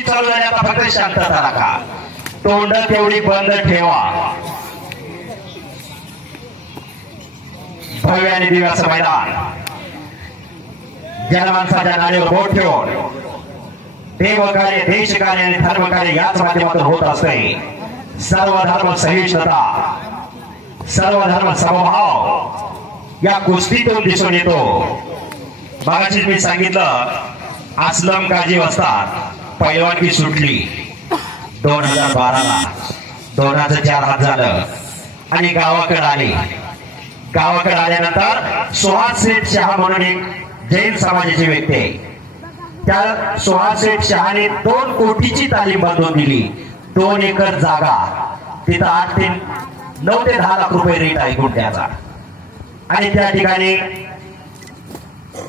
चालू झाली आता फक्त शांतता राखा, तोंड तेवढी बंद ठेवा. भव्य आणि दिव्याचं मैदान, जनमानसाच्या नाडीवर बोट ठेवून देवकार्य, देशकार्य आणि धर्मकार्य याच माध्यमातून होत असते. सर्व धर्म सहिष्णुता, सर्व धर्म समभाव या कुस्तीतून दिसून येतो. मगाशीच मी सांगितलं, असलम काजी वस्ताद पैलवानगी सुटली 2012ला, 2004 हात झालं आणि गावाकडे आले. गावाकडे आल्यानंतर सुहास शेठ शहा म्हणून एक जैन समाजाची व्यक्ती आहे. त्या सुहास शेठ शहाने 2 कोटीची तालीम बांधून दिली. 2 एकर जागा, तिथं 9 ते 10 लाख रुपये रेट आहे गुंठ्याचा. आणि त्या ठिकाणी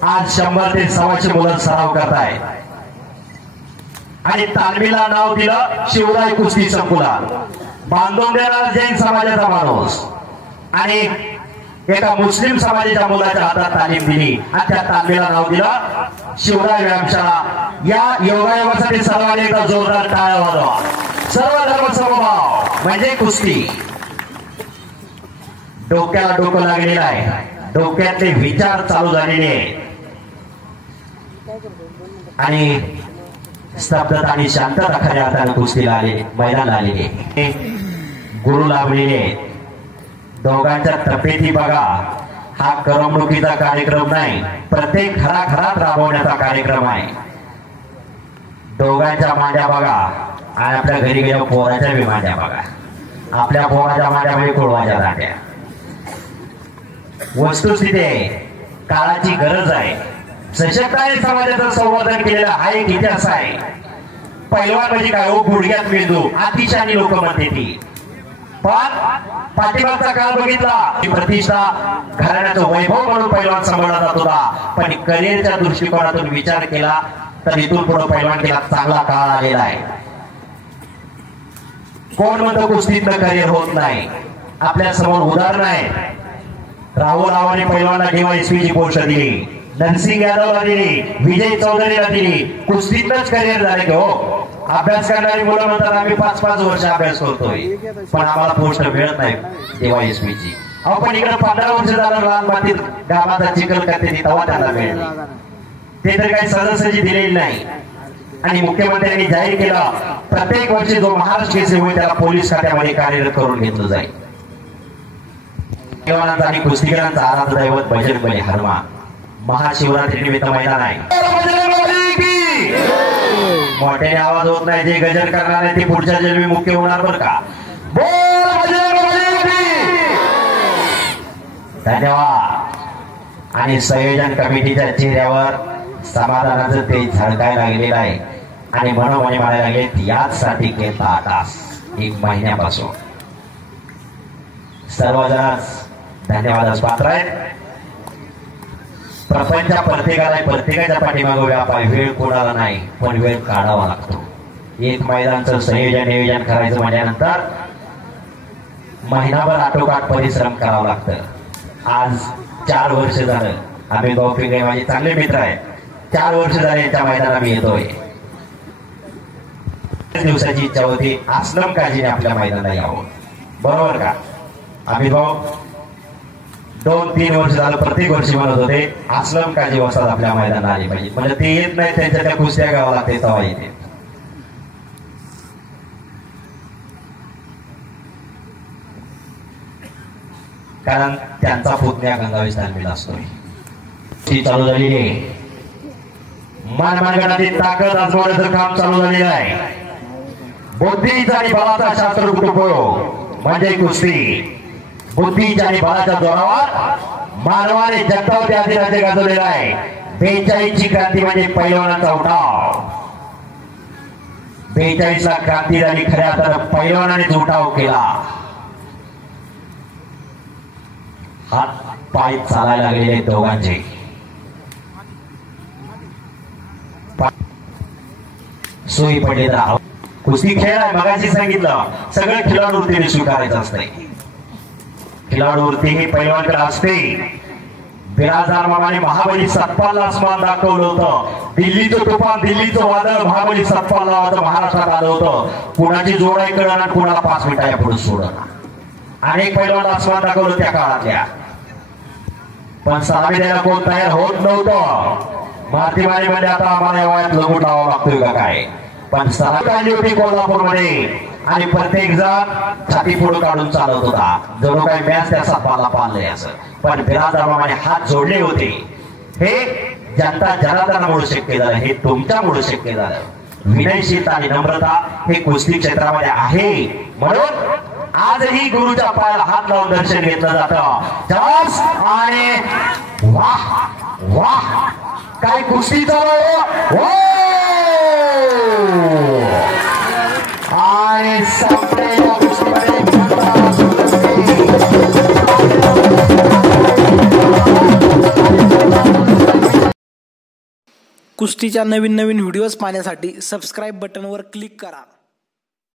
आज 100 ते 125 मुलं सराव करतायत. आणि तालमीला नाव दिलं शिवराय कुस्ती संकुलात. बांधून देणारा जैन समाजाचा माणूस आणि एका मुस्लिम समाजाच्या मुलाच्या हातात तालीम दिली आणि त्या तालमीला नाव दिलं शिवराय व्यायामशाळा. या योगायोगासाठी सर्वांनी एकदा जोरदार टाळ्या वाजवा. सर्व धर्म समभाव म्हणजे कुस्ती. डोक्याला डोकं लागलेलं आहे, डोक्यातले विचार चालू झालेले आहेत आणि स्तब्धता आणि शांतता खऱ्या अर्थाने कुस्तीला आले, मैदानाला आलेले गुरु लाभलेले. दोघांच्या तब्येती बघा. हा करमणुकीचा कार्यक्रम नाही, प्रत्येक घराघरात राबवण्याचा कार्यक्रम आहे. दोघांच्या मांड्या बघा आणि आपल्या घरी गेल्या पोराच्या बी मांड्या बघा. आपल्या पोराच्या मांड्या म्हणजे कोळवाच्या दांड्या. वस्तुस्थिती आहे, काळाची गरज आहे. सशक्त आणि समाजाचं संवर्धन केलेला हा एक इतिहास आहे. पैलवान म्हणजे काय हो, गुडघ्यात मेंदू अतिशहाणी लोक म्हणते ती. पण पाठीमागचा काळ बघितला, प्रतिष्ठा घराण्याचं वैभव म्हणून पैलवान सांभाळला जात होता. पण करिअरच्या दृष्टिकोनातून विचार केला तर इथून पुढे पैलवान केला चांगला काळ आलेला आहे. कोण म्हणतो कुस्तीतनं करिअर होत नाही? आपल्या समोर उदाहरण आहे. राहुल रावाने पैलवानला DYSP ची पोस्ट दिली, नरसिंग यादवला दिली, विजय चौधरीला दिली. कुस्तीतनंच करिअर झाले की हो. अभ्यास करणारी मुलं म्हणतात आम्ही 5-5 वर्ष अभ्यास करतोय पण आम्हाला पोस्ट मिळत नाही DYSP ची. आपण इकडे 15 वर्ष झालं लहान मातीत गावाचा चिखल करते तेव्हा त्याला मिळेल. ते तर काही सदस्याची दिलेली नाही. आणि मुख्यमंत्र्यांनी जाहीर केलं प्रत्येक वर्षी जो महाराष्ट्र केसरी होईल त्याला पोलीस खात्यामध्ये कार्यरत करून घेतलं जाईल. पैलवानांचा आणि कुस्तीगरांचा आराध्य दैवत बजरंगबली हनुमान. महाशिवरात्री निमित्त मैदान आहे. मोठ्याने आवाज होत नाही. जे गजर करणार आहे ते पुढच्या जन्मी मुख्य होणार बरं का. धन्यवाद. आणि संयोजन कमिटीच्या चेहऱ्यावर समाधानाचं ते झळकायला लागलेलं आहे आणि मनोमने म्हणायला लागले याचसाठी केला आटास 1 महिन्यापासून. सर्वजणच धन्यवादास पात्र आहेत. प्रपंचा प्रत्येकाच्या पाठीमागे व्यापार. वेळ कोणाला नाही पण वेळ काढावा लागतो. एक मैदानचं संयोजन नियोजन करायचं म्हटल्यानंतर महिनाभर आटोकाट परिश्रम करावं लागतं. आज 4 वर्ष झालं आम्ही गौपिंग माझे चांगले मित्र आहेत. 4 वर्ष झाले यांच्या मैदानात आम्ही येतोय. दिवसाची इच्छा होती असलम काजीने आपल्या मैदानाला यावं, बरोबर का? आम्ही भाऊ 2-3 वर्ष झालं प्रत्येक वर्षी म्हणत होते असलम काजी वस्ताद आपल्या मैदानात आले पाहिजे. म्हणजे ते येत नाही, त्यांच्या त्या कुस्त्या गावाला ते तेव्हा येते. कारण त्यांचा पुतण्या गंगावेश तालमीला असतोय. ती चालू झालेली आहे. मानमानगडाची ताकद आजमावण्याचं काम चालू झालेलं आहे. बुद्धीचा आणि बलाचा शास्त्र उपयोग म्हणजे कुस्ती. बुद्धीच्या आणि बलाच्या जोरावर मानवाने जगतावरती अधिराज्य गाजवलेला आहे. 42 ची क्रांती म्हणजे पैलवानाचा उठाव. 42 ला क्रांती झाली खऱ्या अर्थानं पैलवानानेच उठाव केला. हात पाय चालायला लागलेले दोघांचे. सोयी पडले तर कुस्ती खेळ आहे. मगाशी सांगितलं सगळं खिलाडू वृत्तीने स्वीकारायचं असतंय. खिलाडू वृत्ती ही पैलवानकडे असते. बिराजदार मामाने महाबली सतपालला आसमान दाखवलं होतं. दिल्लीचं तुफान, दिल्लीचं वादळ महाबली सतपालला महाराष्ट्रात आलं होतं. कुणाची जोड आहे कळणार आणि कुणाला 5 मिनिटाच्या पुढे सोडणार. अनेक पैलवान आसमान दाखवलं त्या काळातल्या, पण सलामी द्यायला कोण तयार होत नव्हतं. मातीमारी मध्ये आता आम्हाला या वयात लगोट लावावा लागतोय का काय, पण सलामी आली होती कोल्हापूरमध्ये आणि प्रत्येक जण छाती पुढे काढून चालत होता, जणू काही मॅच त्या सतपालला पाळलंय असं. पण बिराजदाराने हात जोडले होते. हे जनता जनार्दनामुळे शक्य झालं, हे तुमच्यामुळे शक्य झालं. विनयशीलता आणि नम्रता हे कुस्ती क्षेत्रामध्ये आहे, म्हणून आजही गुरुच्या पायाला हात लावून दर्शन घेतलं जातं. आणि वाह वाह काय कुस्ती चालू आणि कुस्तीच्या नवीन व्हिडिओज पाहण्यासाठी सबस्क्राइब बटनवर क्लिक करा.